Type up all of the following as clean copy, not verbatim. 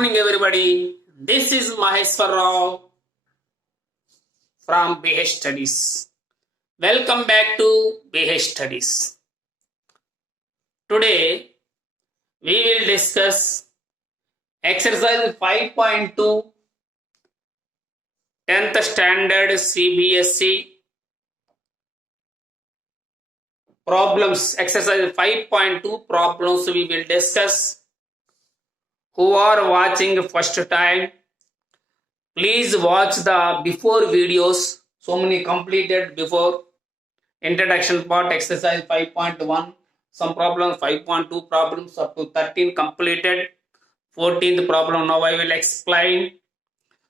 morning, everybody. This is Maheshwar Rao from BH Studies. Welcome back to BH Studies. Today, we will discuss exercise 5.2, 10th standard CBSE problems. Exercise 5.2 problems we will discuss. Who are watching first time, please watch the before videos. So many completed before. Introduction part, exercise 5.1, some problems, 5.2 problems up to 13 completed. 14th problem now I will explain.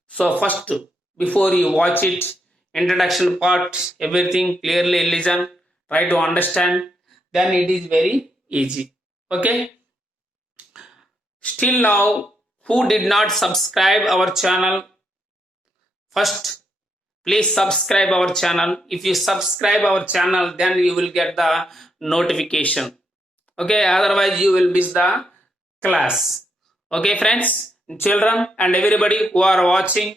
So first, before you watch it, introduction part, everything clearly listen, try to understand, then it is very easy. Okay. Still now, who did not subscribe our channel? First, please subscribe our channel. If you subscribe our channel, then you will get the notification. Okay, otherwise you will miss the class. Okay, friends, children, and everybody who are watching.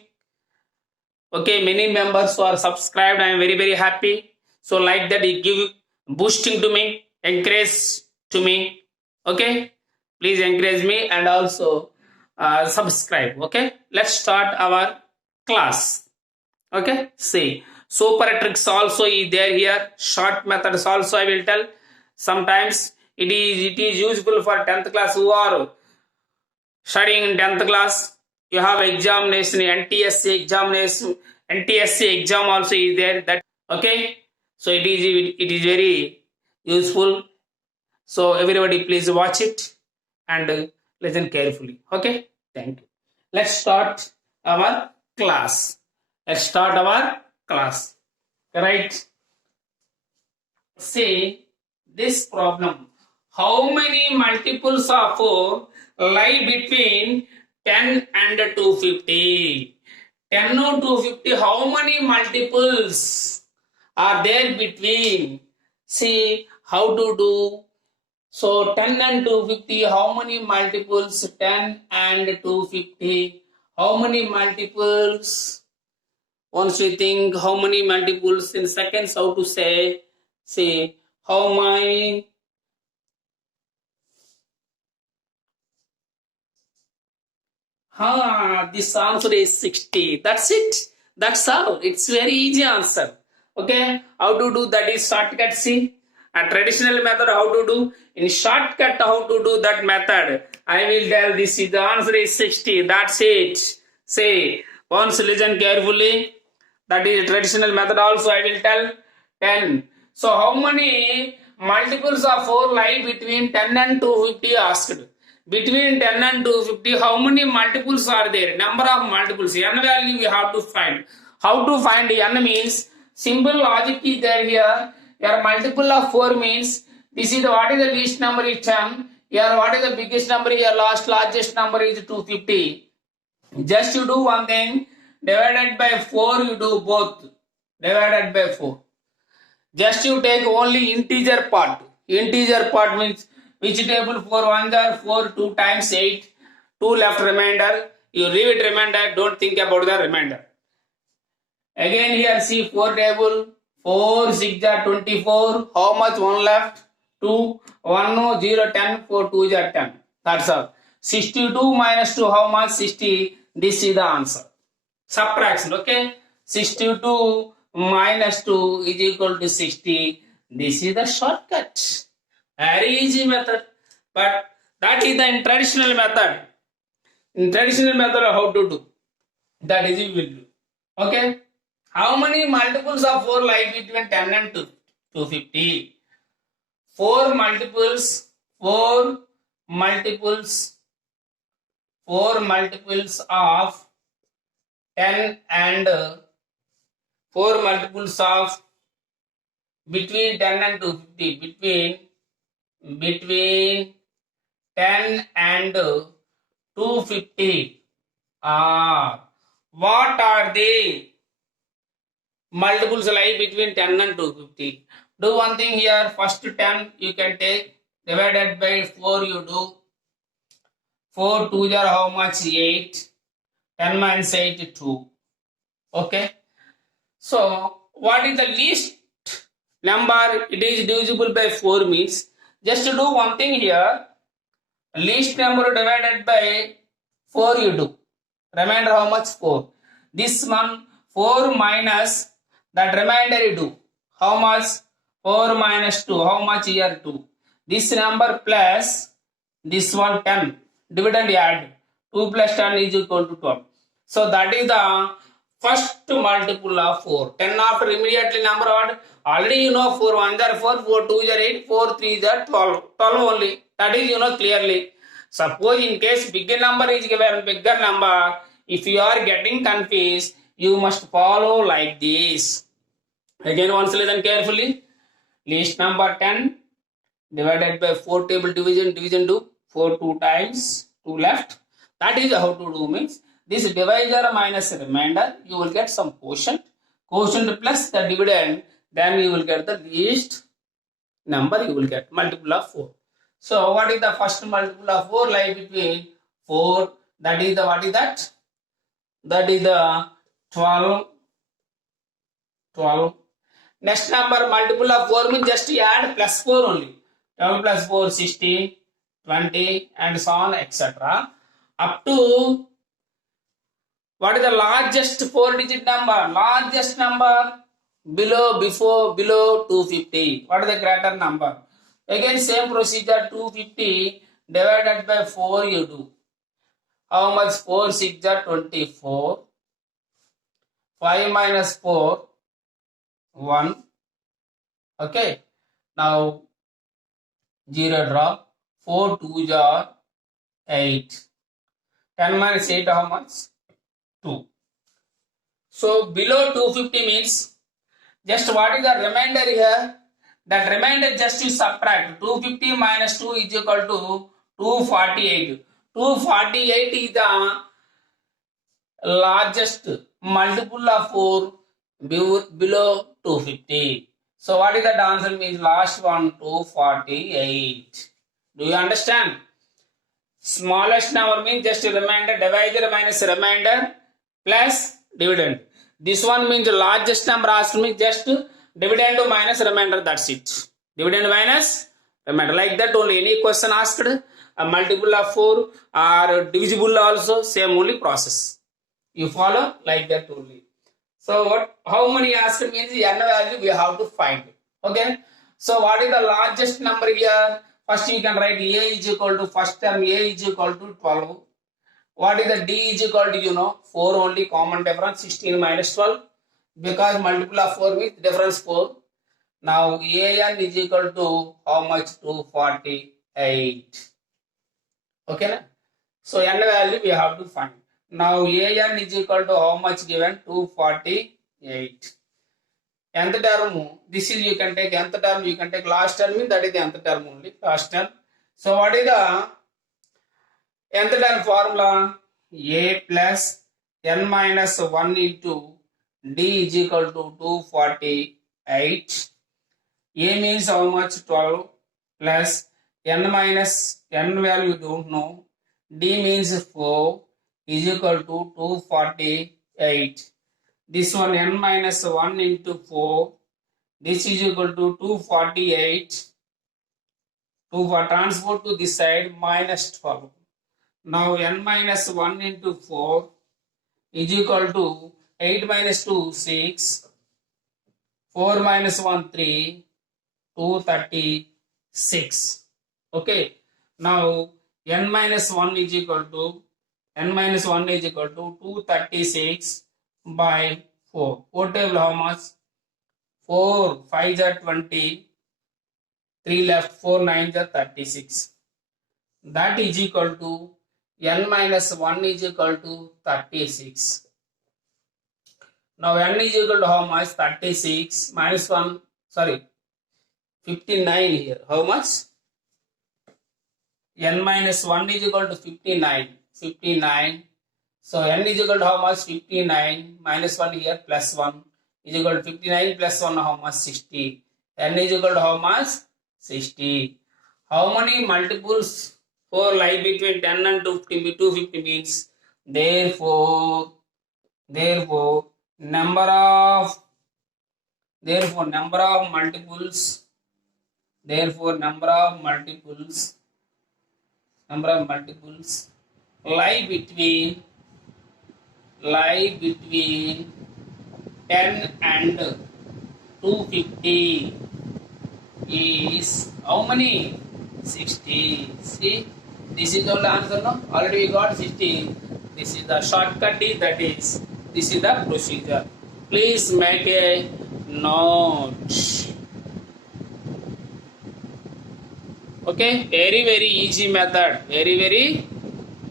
Okay, many members who are subscribed, I am very, very happy. So like that, you give boosting to me, encourage to me. Okay, please encourage me and also subscribe. Okay, let's start our class. Okay, see, super tricks also is there here. Short methods also I will tell. Sometimes it is useful for 10th class who are studying in 10th class. You have examination, NTSC examination, NTSC exam also is there. That okay, so it is very useful. So everybody please watch it and listen carefully. Okay, thank you. Let's start our class. Let's start our class. Right? See this problem. How many multiples of 4 lie between 10 and 250? 10 or 250, how many multiples are there between? See how to do. So 10 and 250, how many multiples? 10 and 250, how many multiples? Once we think how many multiples in seconds, how to say how many? This answer is 60. That's it. That's all. It's very easy answer. Okay. How to do that is shortcut. See, a traditional method how to do. In shortcut how to do that method. I will tell this is the answer is 60. That's it. Say once listen carefully. That is traditional method also I will tell 10. So how many multiples of 4 lie between 10 and 250 asked. Between 10 and 250 how many multiples are there? Number of multiples. N value we have to find. How to find N means simple logic is there here. Your multiple of 4 means this is what is the least number is 10. Here what is the biggest number? Your largest number is 250. Just you do one thing. Divided by 4 you do both. Divided by 4. Just you take only integer part. Integer part means which table? 4 1s are 4, 2 times 8. 2 left remainder. You leave it remainder. Don't think about the remainder. Again here see 4 table. 4 6 are 24. How much? 1 left? 2. 1 no 0 10. 4 2 are 10. That's all. 62 minus 2 how much? 60. This is the answer. Subtraction. Okay. 62 minus 2 is equal to 60. This is the shortcut. Very easy method. But that is the traditional method. In traditional method how to do. That is you will do. Okay. How many multiples of 4 lie between 10 and 250? 4 multiples. 4 multiples. 4 multiples of 10 and 4 multiples of between 10 and 250. Between 10 and 250 what are they? Multiples lie between 10 and 250. Do one thing here. First 10 you can take divided by 4 you do. 4 2 are how much? 8. 10 minus 8, 2. Okay. So, what is the least number? It is divisible by 4 means, just to do one thing here, least number divided by 4 you do. Remainder how much? 4. This one 4 minus that remainder you do. How much? 4 minus 2. How much here? 2. This number plus this one 10. Dividend add. 2 plus 10 is equal to 12. So that is the first multiple of 4. 10 after immediately number what? Already you know 4 1 are 4, 4 2 are 8, 4 3 are 12. 12 only. That is you know clearly. Suppose in case bigger number is given, bigger number, if you are getting confused, you must follow like this. Again once listen carefully. Least number 10 divided by 4 table division, division do 4 2 times, 2 left. That is how to do means. This divisor minus remainder, you will get some quotient. Quotient plus the dividend, then you will get the least number you will get, multiple of 4. So what is the first multiple of 4? Lie between 4, that is the, what is that? That is the 12. 12. Next number multiple of 4 means just add plus 4 only. 12 plus 4, 16, 20 and so on etc. Up to, what is the largest 4-digit number? Largest number below 250. What is the greater number? Again same procedure, 250 divided by 4 you do. How much? 4 6 are 24. 5 minus 4, 1. Okay. Now 0 drop. 4 2 are 8. 10 minus 8 how much? 2. So below 250 means, just what is the remainder here? That remainder just you subtract. 250 minus 2 is equal to 248. 248 is the largest multiple of 4 below 250. So what is the answer means? Last one 248. Do you understand? Smallest number means just remainder, divisor minus remainder plus dividend. This one means largest number asked me, just dividend minus remainder, that's it. Dividend minus remainder, like that only. Any question asked, a multiple of 4 or divisible also, same only process. You follow like that only. So what? How many asked means n value we have to find. Okay. So what is the largest number here? First you can write a is equal to, first term a is equal to 12. What is the d is equal to, you know, 4 only, common difference, 16 minus 12. Because multiple of 4 means difference 4. Now an is equal to how much? 248. Okay. So n value we have to find. Now an is equal to how much given? 248. Nth term, this is you can take nth term, you can take last term, means that is the nth term only, last term. So what is the nth term formula? A plus n minus 1 into d is equal to 248. A means how much? 12 plus n minus n value don't know. D means 4 is equal to 248. This one n minus 1 into 4. This is equal to 248. 2 for transport to this side, minus 12. Now n minus 1 into 4 is equal to 8 minus 2, 6. 4 minus 1, 3. 236. Okay. Now n minus 1 is equal to 236 by 4. 4 table how much? 4 5 are 20. 3 left, 4 9 are 36. That is equal to n minus 1 is equal to 36. Now n is equal to how much? 36 minus 1, sorry, 59 here. How much? N minus 1 is equal to 59. 59. So n is equal to how much? 59 minus 1 here plus 1 is equal to 59 plus 1 how much? 60. N is equal to how much? 60. How many multiples 4 lie between 10 and 250 means therefore number of multiples number of multiples lie between 10 and 250 is how many? 60. See, this is all answer, no? Already we got 60. This is the shortcut, this is the procedure. Please make a note. Okay, very easy method. Very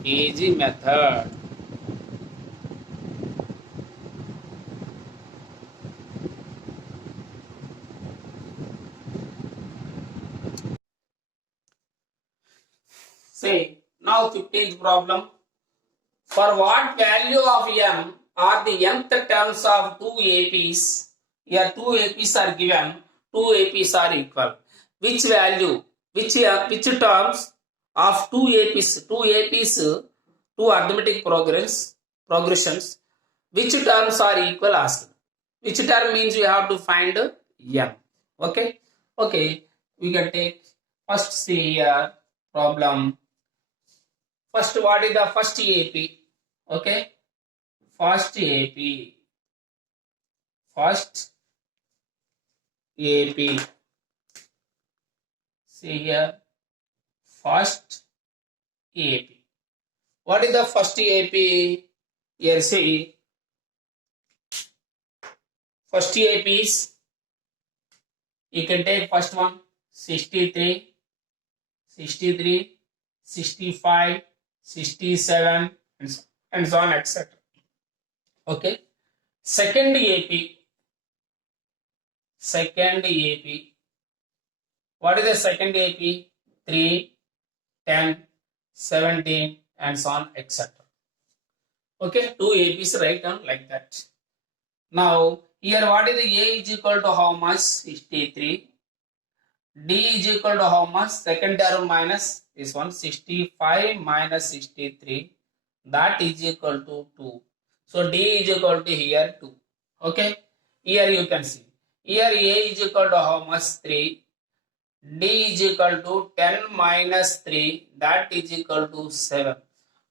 easy method. Say, now 15th problem. For what value of m are the nth terms of two APs? Here two APs are given, two APs are equal. Which value, which terms of two APs, two arithmetic progressions, which terms are equal asked. Which term means we have to find m. Okay, we can take first see here problem. First, what is the first AP? Okay, first AP. See here, first AP. What is the first AP? Here see, first AP is, you can take first one 63, 65, 67 and so on, etc. Okay, second AP. What is the second AP? 3, 10, 17 and so on, etc. Okay, two APs write down like that. Now here what is the A is equal to how much? 63. D is equal to how much? Second term minus this one, 65 minus 63, that is equal to 2. So D is equal to here 2. Okay, here you can see, here A is equal to how much? 3. D is equal to 10 minus 3, that is equal to 7.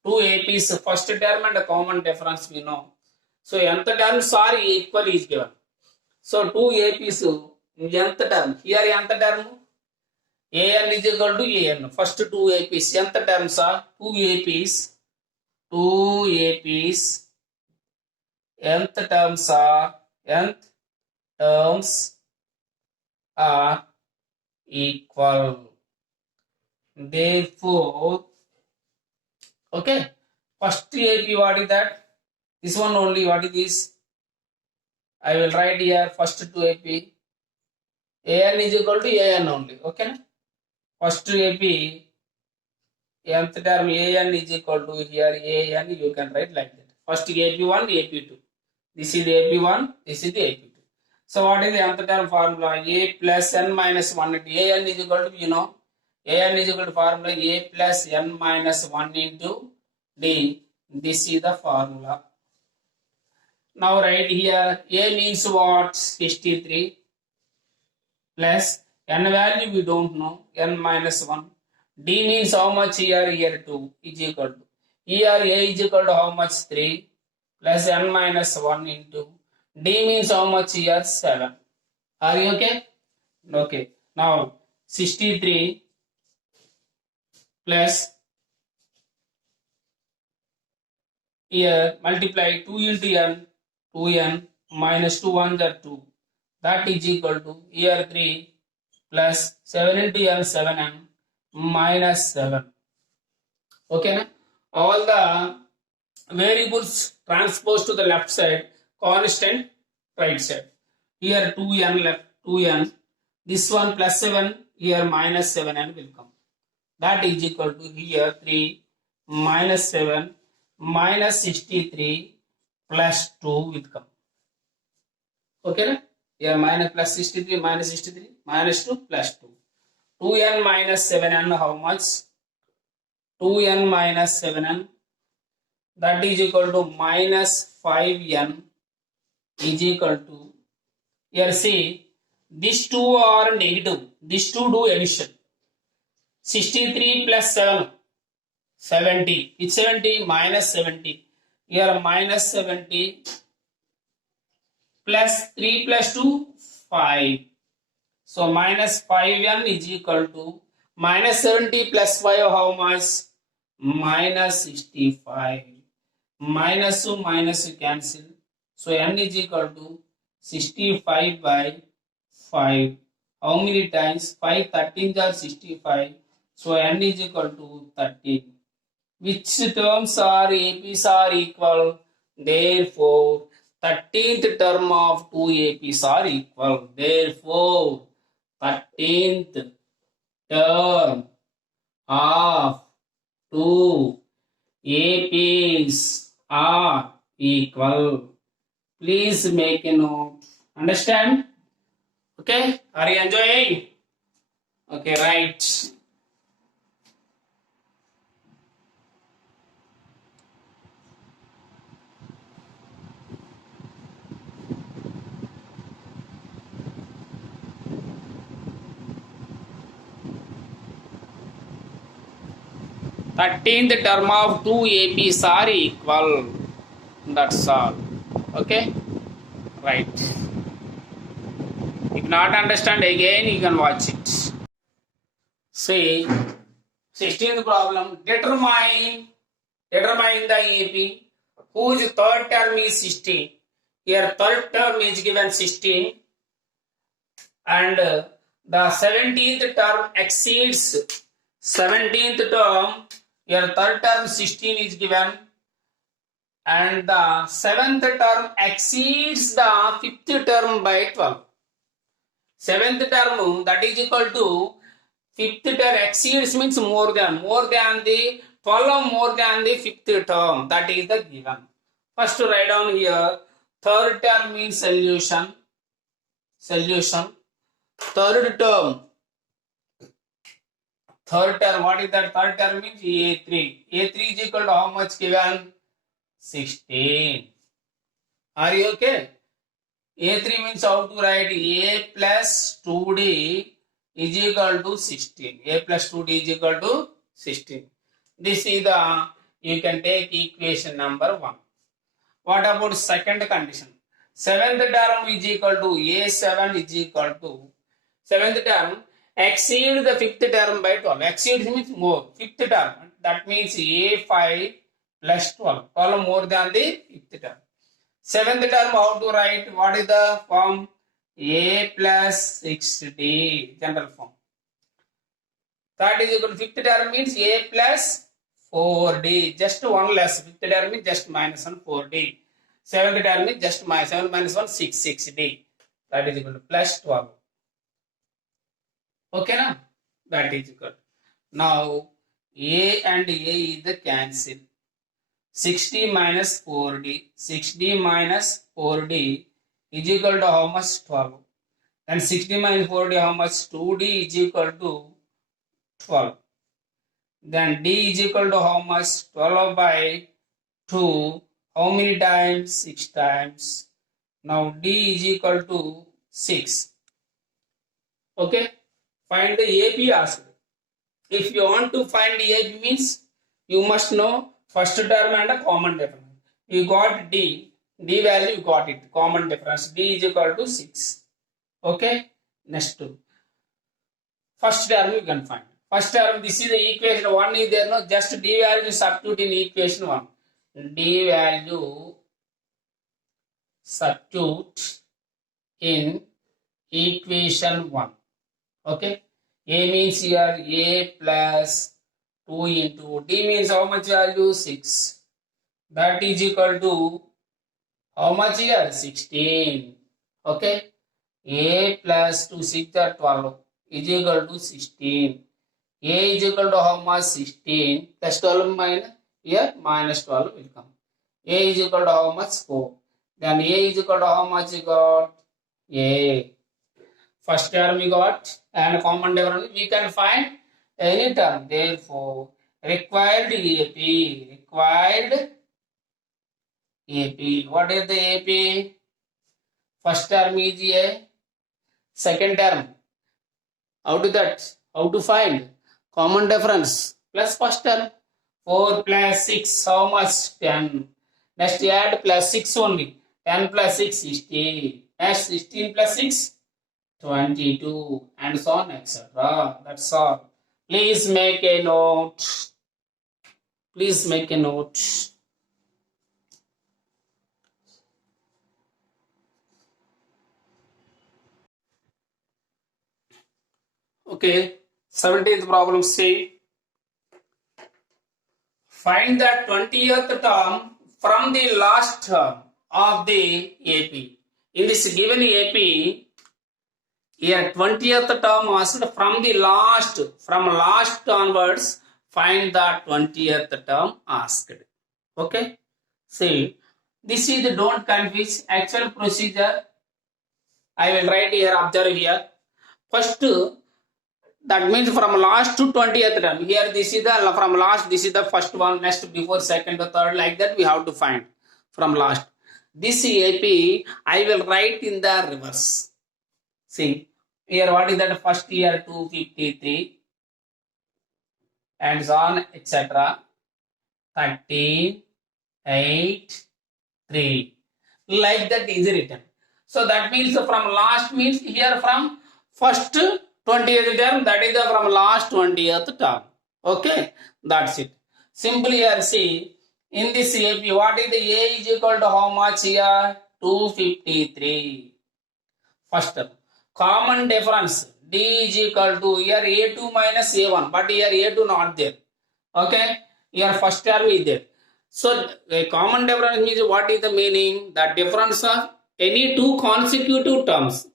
Two APs, first term and a common difference we know. So nth terms are equal is given. So two APs, nth term, here nth term, AN is equal to AN. First two APs, nth terms are two APs, nth terms are equal. Therefore, okay, first AP, what is that? This one only, what is this? I will write here first two AP. AN is equal to AN only. Okay, first AP, nth term AN is equal to here AN, you can write like that. First AP1, AP2. This is the AP1, this is the AP2. So what is the nth term formula? A plus n minus 1 into AN is equal to, you know, AN is equal to formula A plus n minus 1 into D. This is the formula. Now right here, A means what? 63 plus n value we don't know, n minus 1. D means how much here? Here 2 is equal to. Here A is equal to how much? 3 plus n minus 1 into. D means how much here? 7. Are you okay? Okay. Now 63 plus here multiply 2 into n, 2n minus 2 1 are 2. That is equal to here 3 plus 7 into n, 7n minus 7. Okay, na? All the variables transposed to the left side, constant right side. Here 2n left, 2n. This one plus 7, here minus 7n will come. That is equal to here 3 minus 7 minus 63 plus 2 will come. Okay, na? Here minus plus 63 minus 63 minus 2 plus 2. 2n minus 7n how much? 2n minus 7n, that is equal to minus 5n is equal to, here see, these two are negative, these two do addition. 63 plus 7, 70. It's 70 minus 70. Here minus 70 plus 3 plus 2, 5. So minus 5n is equal to minus 70 plus 5, how much? Minus 65. Minus to minus cancel. So n is equal to 65 by 5. How many times? 5 13s are 65. So n is equal to 13. Which terms are APs are equal? Therefore, 13th term of 2 APs are equal. Therefore, 13th term of 2 APs are equal. Please make a note. Understand? Okay? Are you enjoying? Okay, right. Thirteenth term of 2 APs are equal. That's all. Okay? Right. If not understand again, you can watch it. See, 16th problem. Determine the AP whose third term is 16. Here third term is given 16 and the 17th term exceeds 17th term. Here third term 16 is given and the 7th term exceeds the 5th term by 12. 7th term, that is equal to 5th term exceeds means more than the 12 more than the 5th term. That is the given. First write down here. Third term means solution. Third term, what is that? Third term means A3. A3 is equal to how much given? 16. Are you okay? A3 means how to write? A plus 2D is equal to 16. A plus 2D is equal to 16. This is the, you can take equation number 1. What about second condition? 7th term is equal to A7 is equal to 7th term exceed the 5th term by 12. Exceed means more. 5th term, that means A5 plus 12. 12 more than the 5th term. 7th term, how to write? What is the form? A plus 6D, general form. That is equal to 5th term means A plus 4D, just one less. 5th term means just minus 1, 4D. 7th term means just minus 7 minus 1, 6D. That is equal to plus 12. Okay, na? That is equal. Now, A and A is the cancel. 6D minus 4D. 6D minus 4D is equal to how much? 12. And 6D minus 4D how much? 2D is equal to 12. Then D is equal to how much? 12 by 2. How many times? 6 times. Now D is equal to 6. Okay? Find the AP also. If you want to find the AP means you must know first term and a common difference. You got D. D value you got it. Common difference. D is equal to 6. Okay? Next two. First term you can find. First term, this is the equation 1 is there, no? Just D value substitute in equation 1. D value substitute in equation 1. Okay? A means here A plus 2 into D means how much value? 6. That is equal to how much here? 16. Okay? A plus 2, 6 are 12 is equal to 16. A is equal to how much? 16 plus 12 minus here minus 12 will come. A is equal to how much? 4. Then A is equal to how much you got? A. First term you got and common difference we can find any term. Therefore, Required AP. Required AP. What is the AP? First term is A. Second term. How to that? How to find? Common difference plus first term. 4 plus 6, how much? 10. Next add plus 6 only. 10 plus 6, 16. Next 16 plus 6, 22. And so on, etc. That's all. Please make a note. Please make a note. Okay. 17th problem say, find the 20th term from the last term of the AP. In this given AP, here 20th term asked from the last, from last onwards, find the 20th term asked. Okay. See, this is the don't confuse actual procedure. I will write here, observe here. First, that means from last to 20th term. Here this is the from last, this is the first one, next before second or third, like that we have to find from last. This AP I will write in the reverse. See, here what is that? First year 253 and so on, etc. 13, 8, 3. Like that is written. So that means from last means here from first 20th term, that is from last 20th term. Okay, that's it. Simply here see, in this AP, what is the A is equal to how much here? 253. First term. Common difference, D is equal to, here A2 minus A1, but here A2 not there. Okay, here first term is there. So a common difference means what is the meaning? The difference of any two consecutive terms.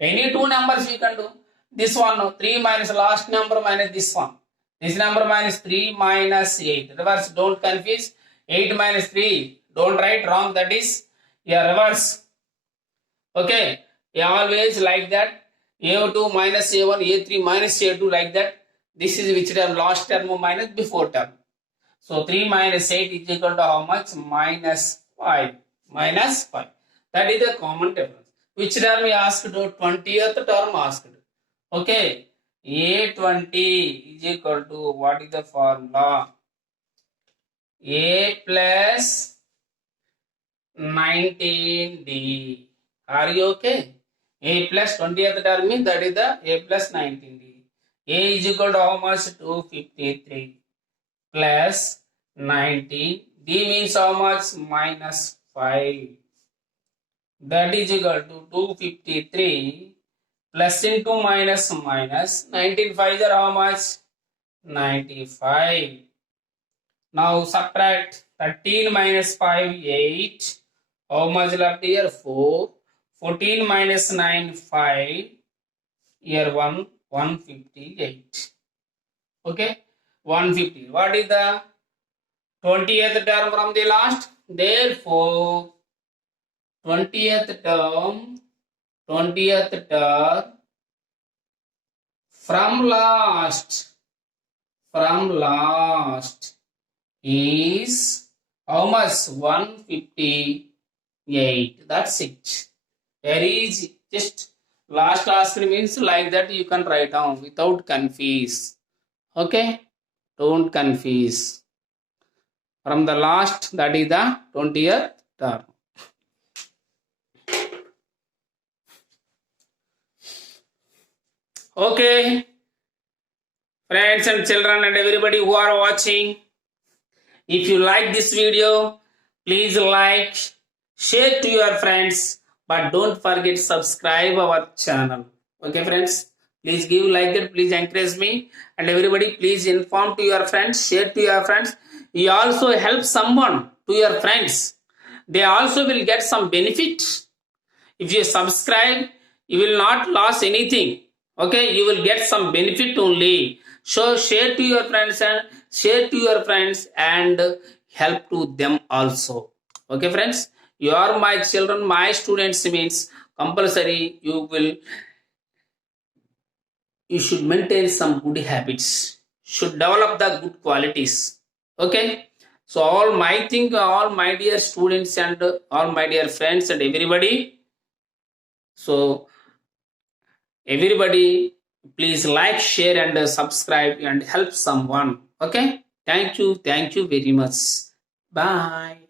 Any two numbers we can do. This one, 3 minus last number minus this one. This number minus 3 minus 8. Reverse, don't confuse. 8 minus 3. Don't write wrong. That is, yeah, reverse. Okay. Always like that. A2 minus A1, A3 minus A2 like that. This is which term? Last term minus before term. So 3 minus 8 is equal to how much? Minus 5. Minus 5. That is the common difference. Which term we asked? 20th term asked. Okay. A20 is equal to, what is the formula? A plus 19D. Are you okay? A plus 20th term means that is the A plus 19D. A is equal to how much? 253 plus 19. D means how much? Minus 5. That is equal to 253 plus into minus minus. 19 5 are how much? 95. Now subtract 13 minus 5, 8. How much left here? 4. 14 minus 9, 5. Here 1, 158. Okay, 150. What is the 20th term from the last? Therefore, 20th term from last is how much? 158. That's it. Very easy. Just last asked means like that you can write down without confuse. Okay? Don't confuse. From the last, that is the 20th term. Okay. Friends and children and everybody who are watching, if you like this video, please like, share to your friends, but don't forget subscribe our channel. Okay friends, please give like that, please encourage me, and everybody please inform to your friends, share to your friends. You also help someone to your friends. They also will get some benefit. If you subscribe, you will not lose anything. Okay, you will get some benefit only. So share to your friends and help to them also. Okay friends, you are my children, my students means compulsory you should maintain some good habits. should develop the good qualities. Okay. So all my dear students and all my dear friends and everybody. So everybody, please like, share, and subscribe and help someone. Okay. Thank you very much. Bye.